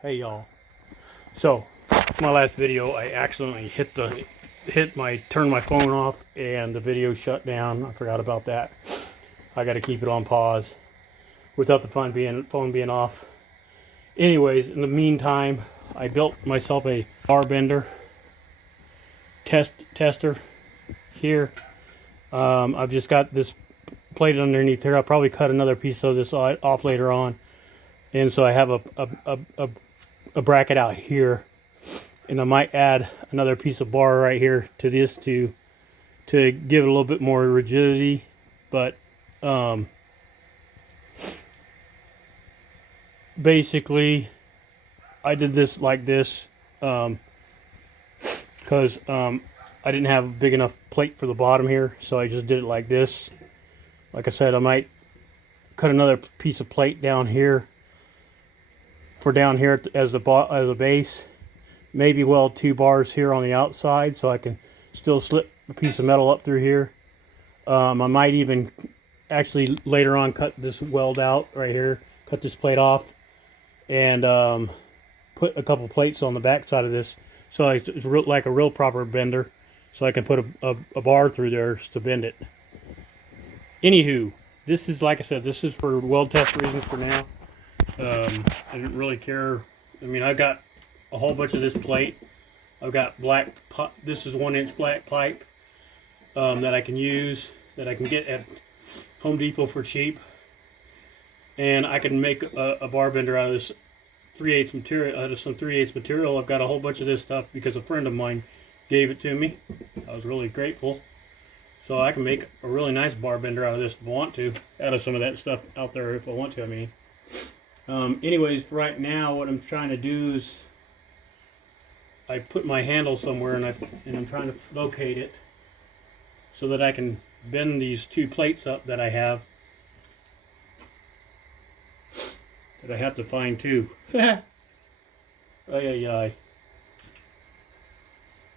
Hey y'all. So my last video, I accidentally turned my phone off and the video shut down. I forgot about that. I got to keep it on pause without the phone being off. Anyways, in the meantime, I built myself a bar bender tester here. I've just got this plate underneath here. I'll probably cut another piece of this off later on, and so I have a bracket out here, and I might add another piece of bar right here to this to give it a little bit more rigidity. But basically I did this like this because I didn't have a big enough plate for the bottom here, so I just did it like this. Like I said, I might cut another piece of plate down here for down here as a base. Maybe weld 2 bars here on the outside so I can still slip a piece of metal up through here. I might even actually later on cut this weld out right here, cut this plate off, and put a couple plates on the back side of this so it's like a real proper bender, so I can put a bar through there to bend it. Anywho, this is, like I said, this is for weld test reasons for now. I didn't really care. I mean, I got a whole bunch of this plate. I've got black, this is 1-inch black pipe that I can use, that I can get at Home Depot for cheap. And I can make a bar bender out of this 3/8 material, out of some 3/8 material. I've got a whole bunch of this stuff because a friend of mine gave it to me. I was really grateful. So I can make a really nice bar bender out of this if I want to, out of some of that stuff out there if I want to, I mean. Anyways, right now what I'm trying to do is I put my handle somewhere and I'm trying to locate it so that I can bend these 2 plates up that I have to find too. Ay, ay, ay.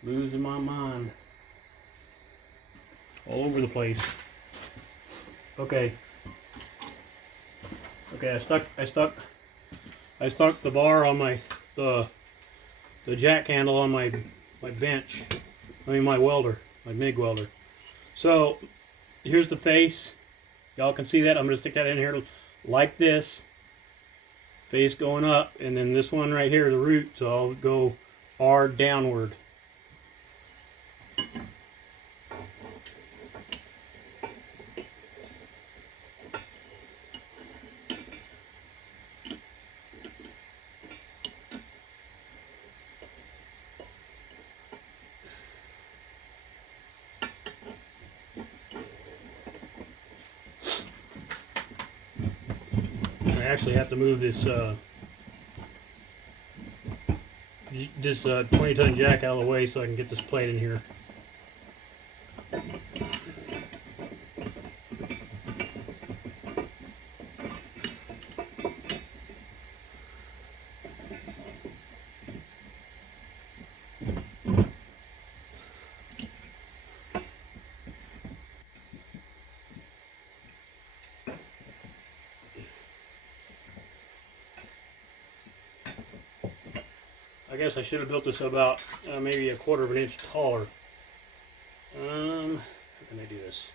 Losing my mind. All over the place. Okay. Okay, I stuck the bar on the jack handle on my bench. I mean my welder, my MIG welder. So here's the face. Y'all can see that. I'm gonna stick that in here like this. Face going up, and then this one right here, the root, so I'll go R downward. I actually have to move this 20-ton jack out of the way so I can get this plate in here. I guess I should have built this about maybe a 1/4 of an inch taller. How can I do this?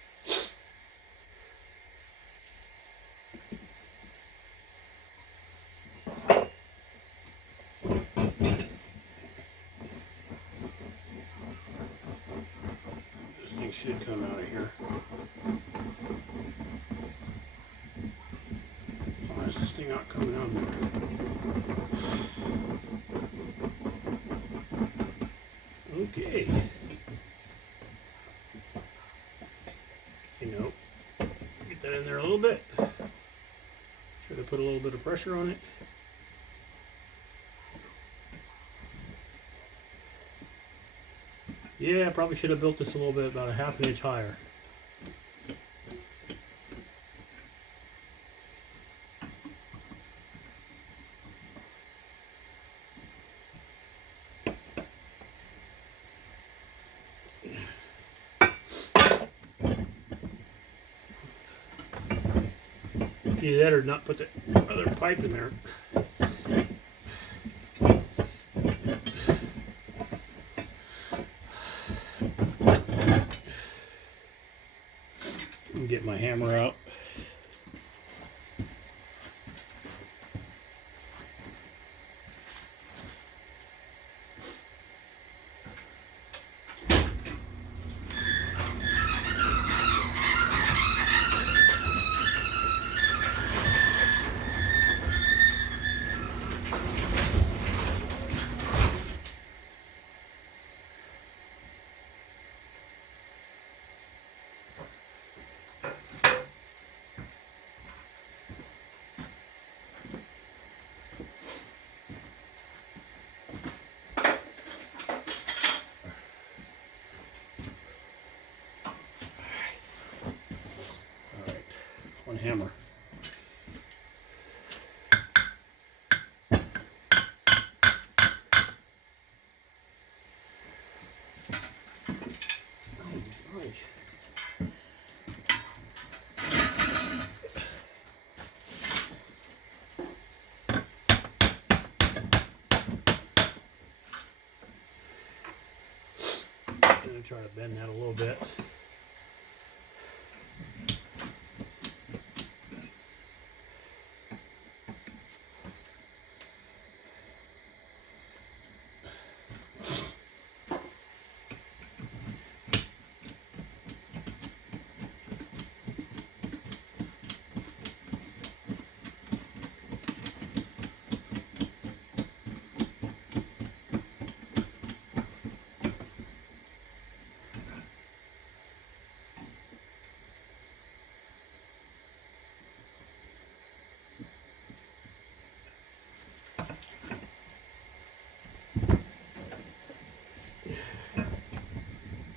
This thing should come out of here. Why is this thing not coming out of here? Okay. Get that in there a little bit. Should have put a little bit of pressure on it. Yeah, I probably should have built this a little bit, about a 1/2 inch higher. Either that or not put the other pipe in there. try to bend that a little bit.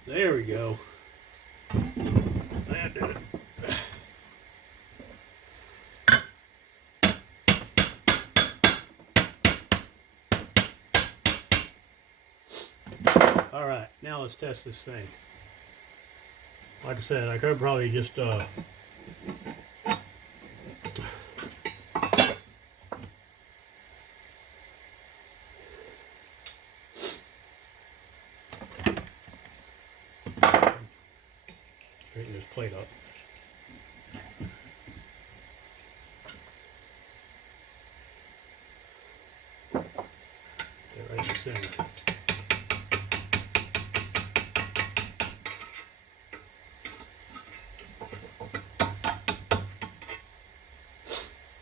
There we go. That did it. All right, now let's test this thing. Like I said, I could probably just straighten this plate up. Get right in the center.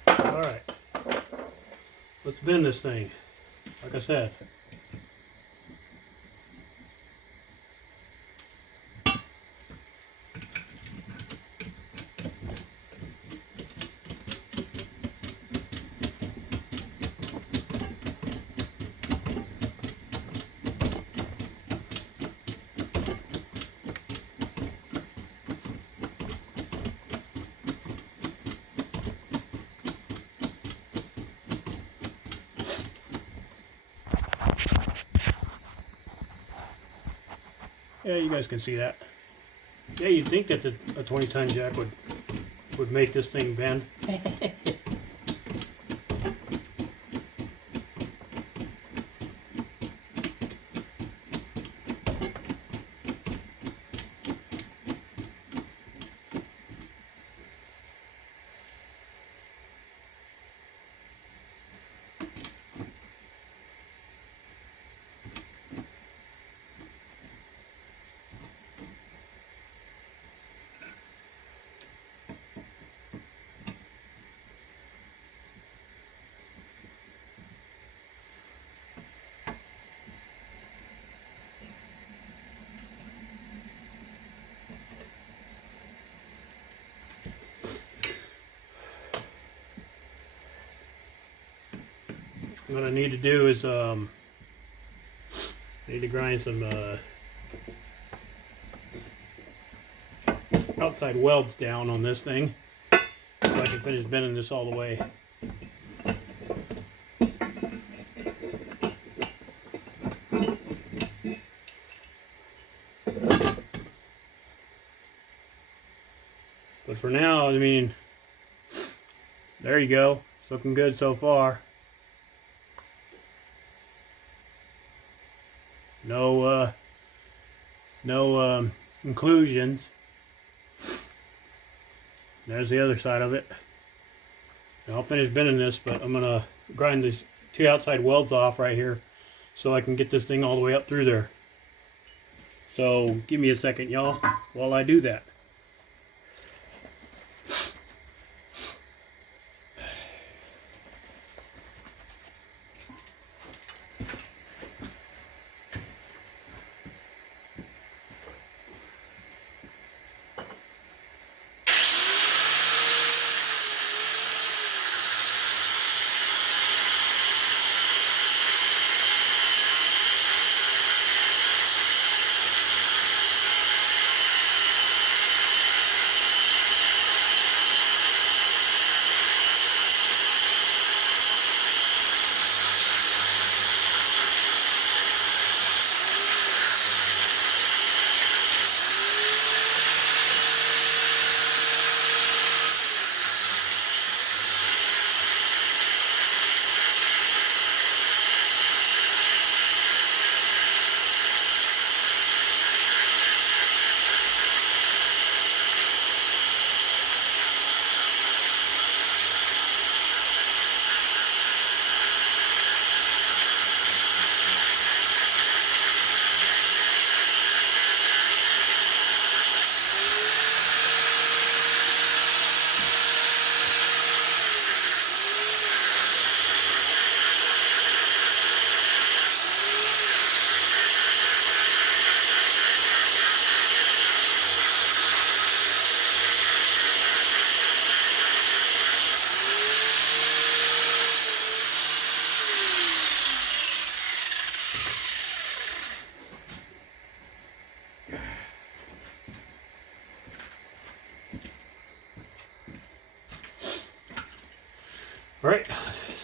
All right, let's bend this thing. Like I said. Yeah, you guys can see that. Yeah, you'd think that a 20-ton jack would make this thing bend. What I need to do is I need to grind some outside welds down on this thing so I can finish bending this all the way. But for now, I mean, there you go. It's looking good so far. No inclusions. There's the other side of it. And I'll finish bending this, but I'm gonna grind these two outside welds off right here so I can get this thing all the way up through there. So give me a second, y'all, while I do that.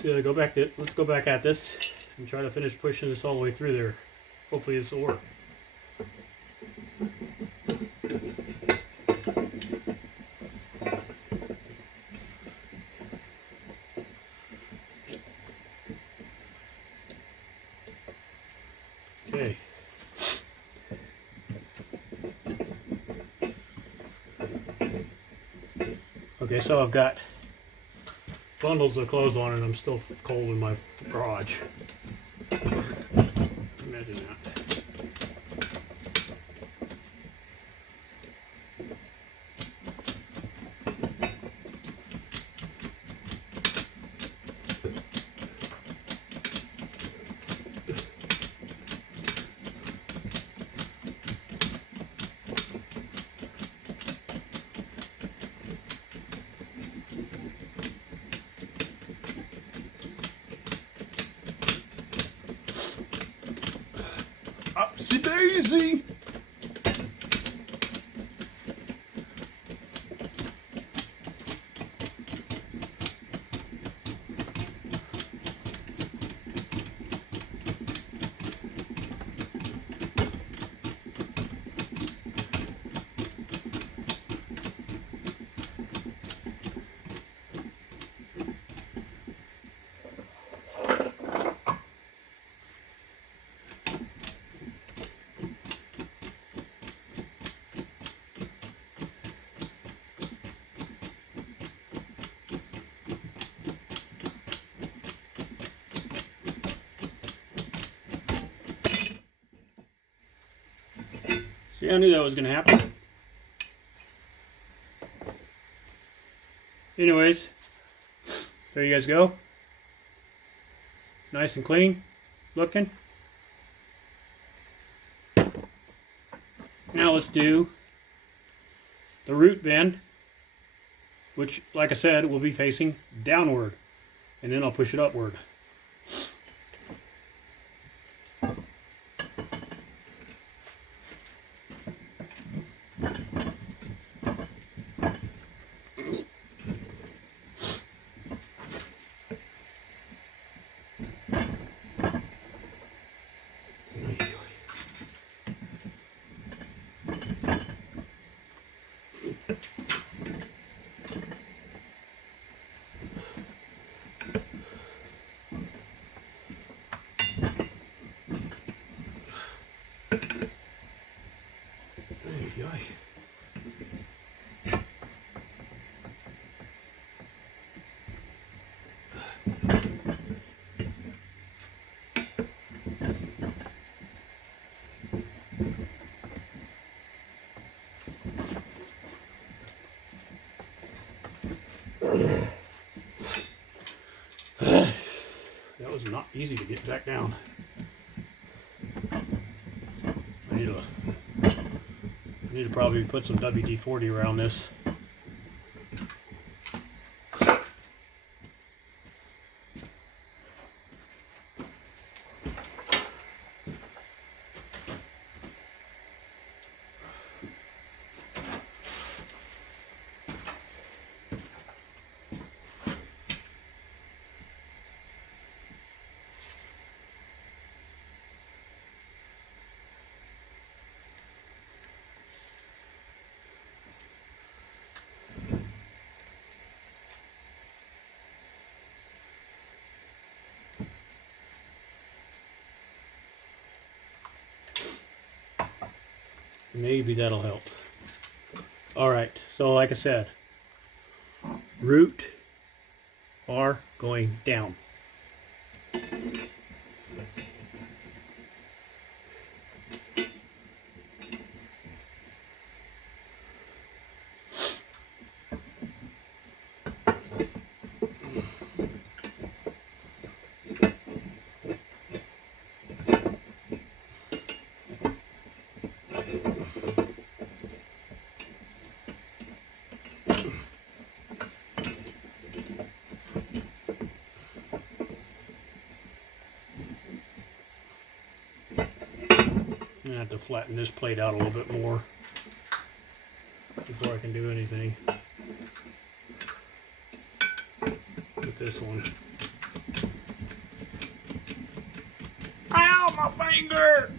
let's go back at this and try to finish pushing this all the way through there. Hopefully this will work. Okay. Okay, so I've got bundles of clothes on and I'm still cold in my garage. Imagine that. Upsy daisy! See, I knew that was going to happen. Anyways, there you guys go. Nice and clean looking. Now let's do the root bend, which, like I said, will be facing downward, and then I'll push it upward. That was not easy to get back down. I need to probably put some WD-40 around this. Maybe that'll help. Alright, so like I said, root are going down. I have to flatten this plate out a little bit more before I can do anything with this one. my finger!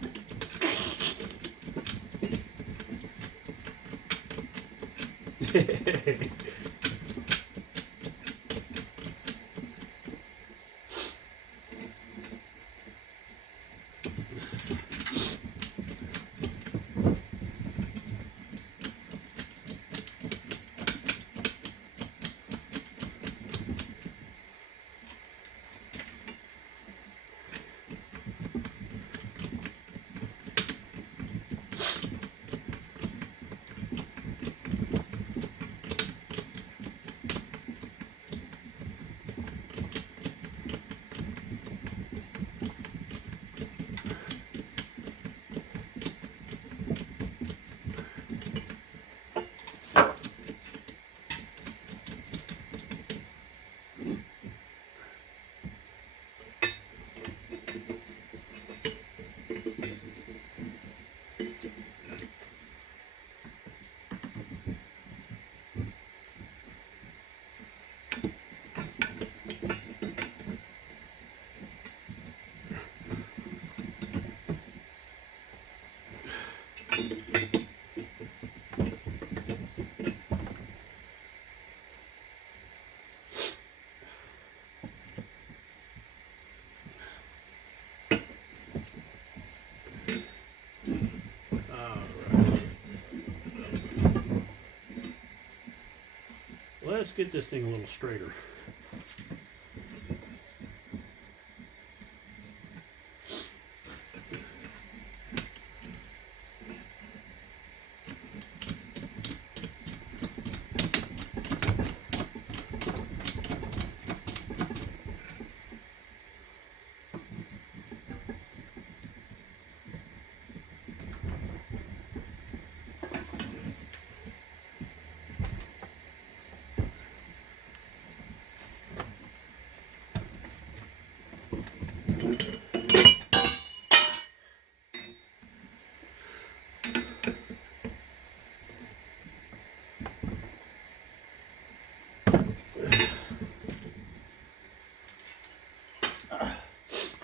Let's get this thing a little straighter.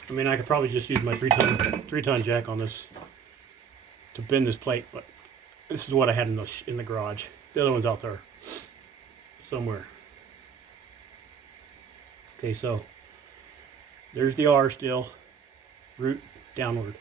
I mean, I could probably just use my three ton jack on this to bend this plate, but this is what I had in the garage. The other one's out there somewhere. Okay, so there's the R still, root downward.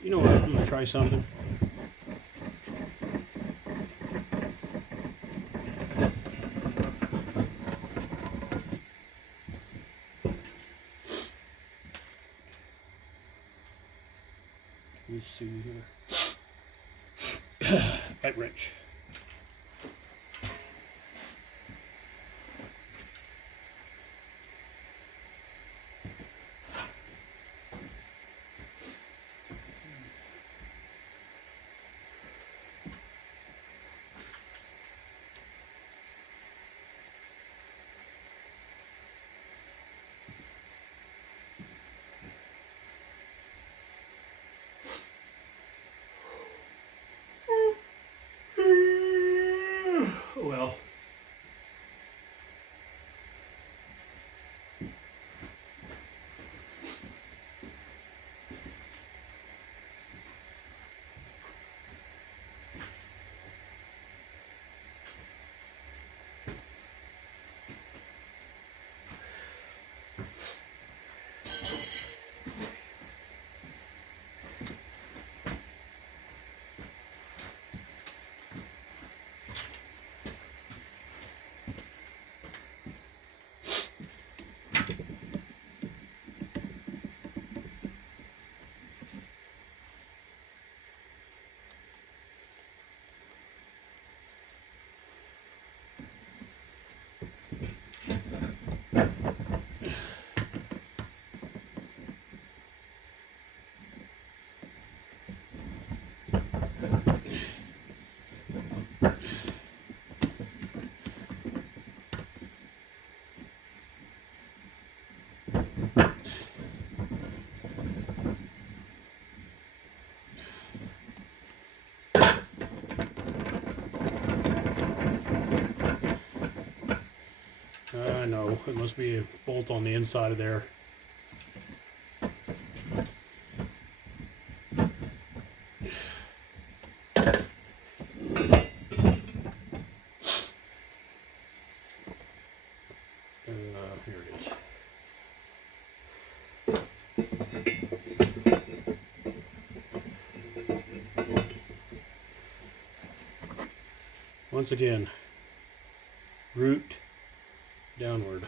You know what? I'm gonna try something. Let's see here. That wrench. No, it must be a bolt on the inside of there. Here it is. Once again, root downward.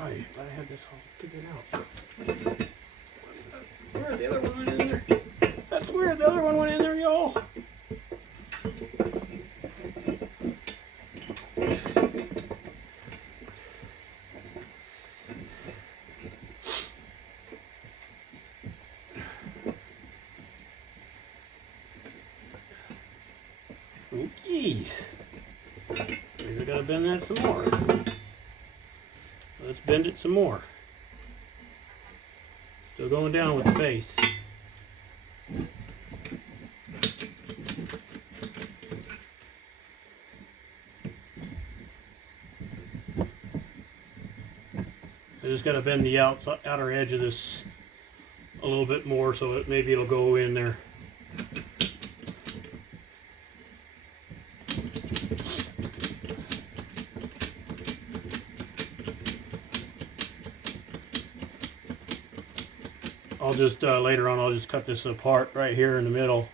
I thought I had this all figured out. Where the other one went in there? That's where the other one went in there, y'all. Okay. Maybe I gotta bend that some more. Let's bend it some more. Still going down with the face. I just got to bend the outer edge of this a little bit more so maybe it'll go in there. I'll just later on I'll just cut this apart right here in the middle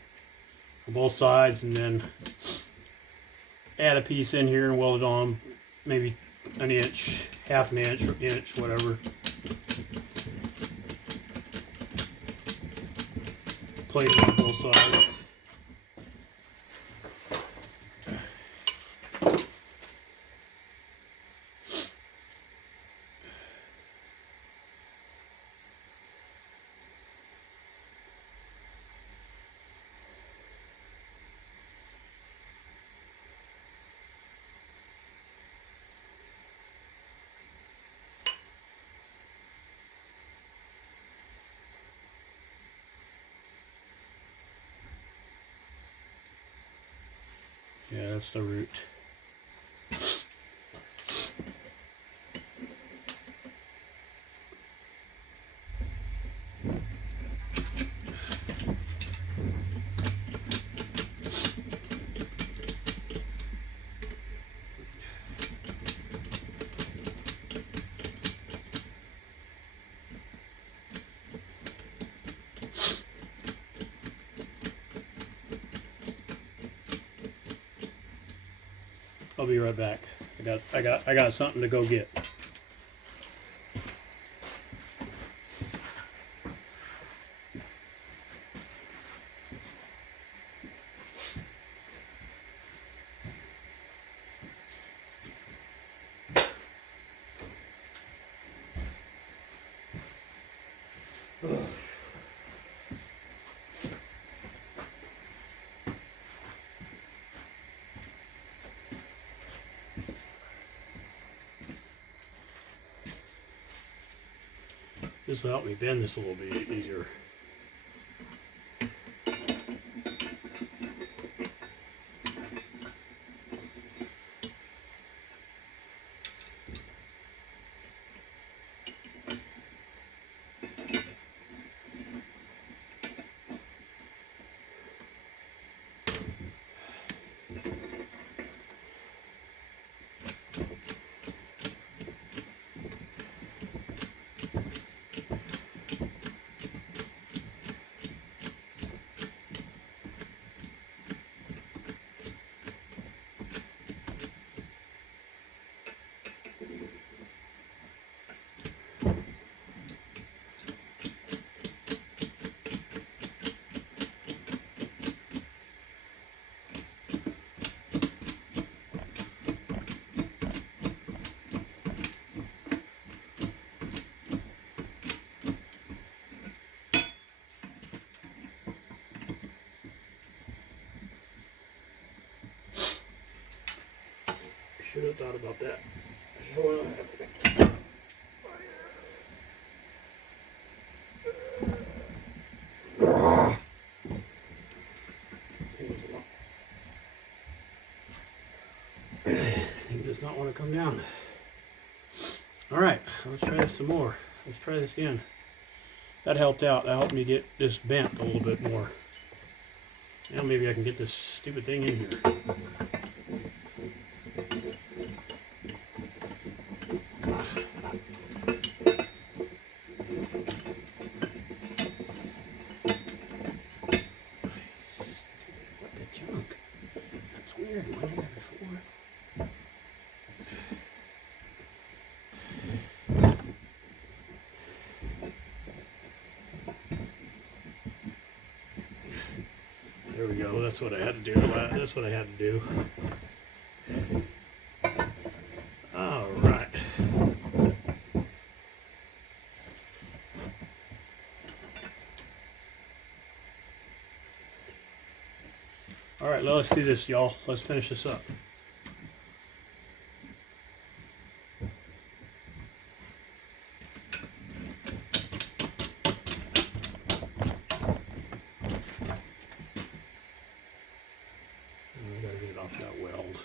on both sides and then add a piece in here and weld it on, maybe an inch, half an inch, or inch, whatever. Plate it on both sides. Yeah, that's the root. I'll be right back. I got something to go get. This will help me bend this a little bit easier. should have thought about that. Thing does not want to come down. Alright, let's try this some more. Let's try this again. That helped out. That helped me get this bent a little bit more. Now maybe I can get this stupid thing in here. What the junk? That's weird. Why did that before? There we go. That's what I had to do. That's what I had to do. All right. All right, let's do this, y'all. Let's finish this up. I gotta get it off that weld.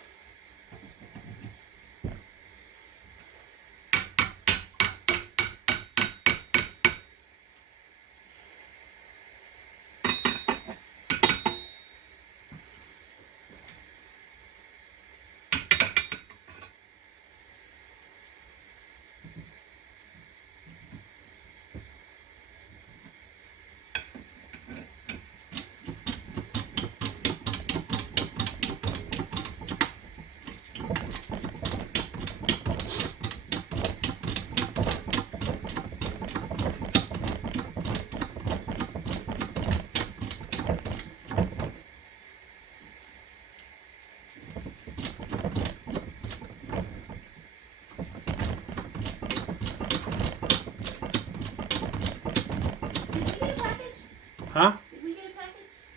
Huh? Did we get a package?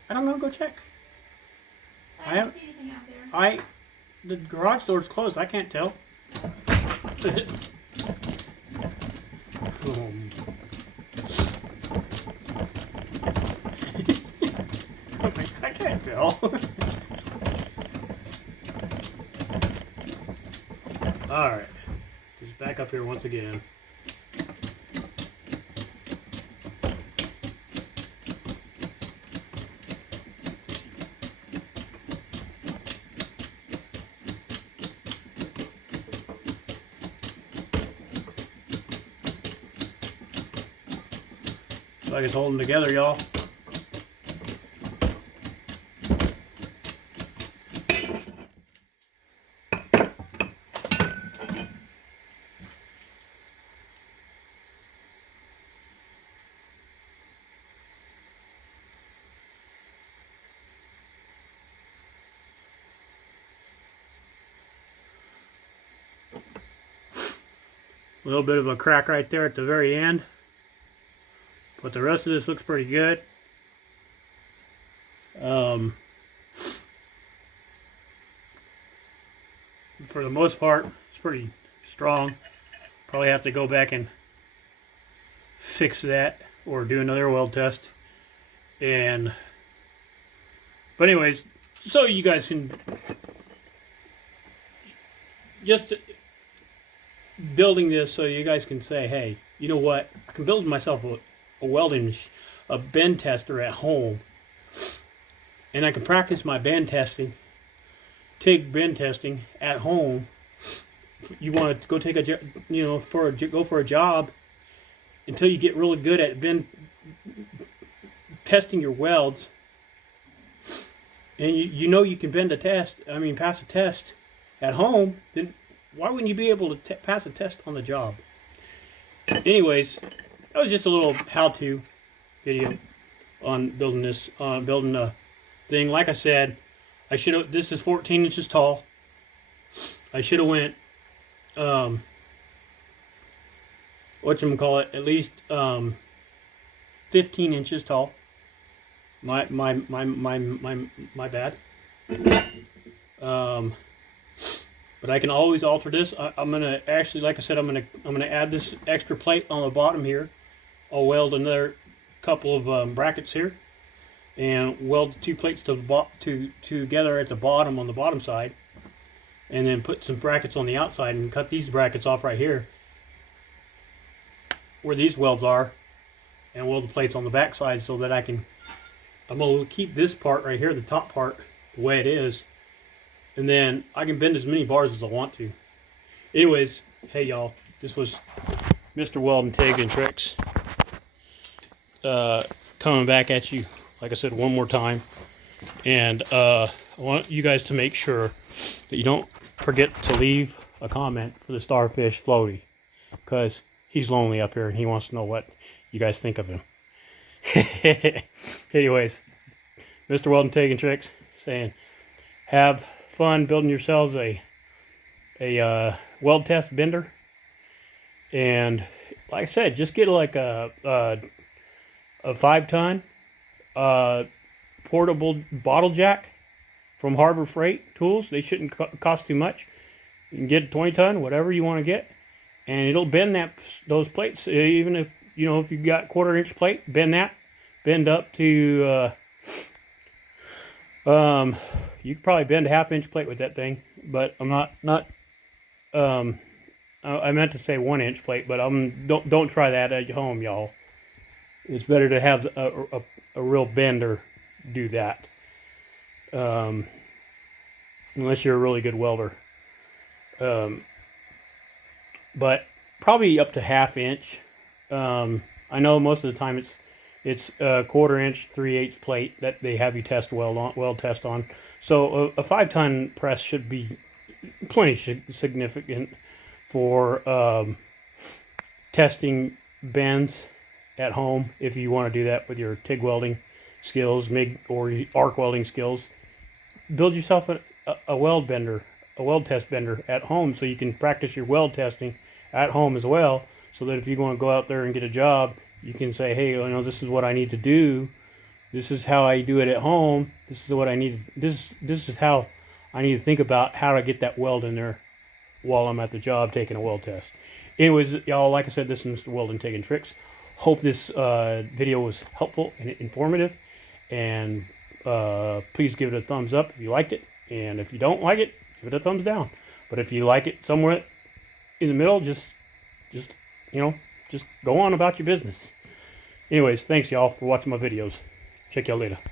I don't know. Go check. I didn't see anything out there. The garage door's closed. I can't tell. I can't tell. All right. Just back up here once again. So I can hold them together, y'all. A little bit of a crack right there at the very end. But the rest of this looks pretty good. For the most part, it's pretty strong. Probably have to go back and fix that or do another weld test. But anyways, so you guys can just building this so you guys can say, hey, you know what? I can build myself a bend tester at home, and I can practice my bend testing, TIG bend testing at home. You want to go take a go for a job until you get really good at bend testing your welds, and you know you can pass a test at home. Then why wouldn't you be able to pass a test on the job? Anyways, that was just a little how-to video on building this, building a thing. Like I said, this is 14 inches tall. I should have went, at least 15 inches tall. My bad. But I can always alter this. I'm gonna actually, like I said, I'm gonna add this extra plate on the bottom here. I'll weld another couple of brackets here, and weld the 2 plates together at the bottom on the bottom side, and then put some brackets on the outside and cut these brackets off right here where these welds are, and weld the plates on the back side so that I'm gonna keep this part right here, the top part, the way it is, and then I can bend as many bars as I want to. Anyways, hey y'all, this was Mr. Welding, TIG, and Tricks coming back at you, like I said, one more time. And I want you guys to make sure that you don't forget to leave a comment for the starfish floaty, because he's lonely up here and he wants to know what you guys think of him. Anyways, Mr. Welding, TIG, and Tricks saying, have fun building yourselves a weld test bender, and like I said, just get like a 5-ton portable bottle jack from Harbor Freight Tools. They shouldn't cost too much. You can get a 20-ton, whatever you want to get, and it'll bend those plates. Even if if you got 1/4-inch plate, bend up to you could probably bend a 1/2-inch plate with that thing, but I'm not I meant to say 1-inch plate, but don't try that at home, y'all. It's better to have a real bender do that, unless you're a really good welder. But probably up to 1/2 inch. I know most of the time it's a 1/4-inch, 3/8 plate that they have you weld test on. So a 5-ton press should be plenty significant for testing bends at home, if you want to do that with your TIG welding skills, MIG or arc welding skills. Build yourself a weld test bender at home, so you can practice your weld testing at home as well, so that if you want to go out there and get a job, you can say, hey, this is what I need to do. This is how I do it at home. This is what I need. This is how I need to think about how to get that weld in there while I'm at the job taking a weld test. Anyways, y'all, like I said, this is Mr. Welding, TIG, and Tricks. Hope this video was helpful and informative, and please give it a thumbs up if you liked it, and if you don't like it, give it a thumbs down. But if you like it somewhere in the middle, just go on about your business. Anyways, thanks y'all for watching my videos. Check y'all later.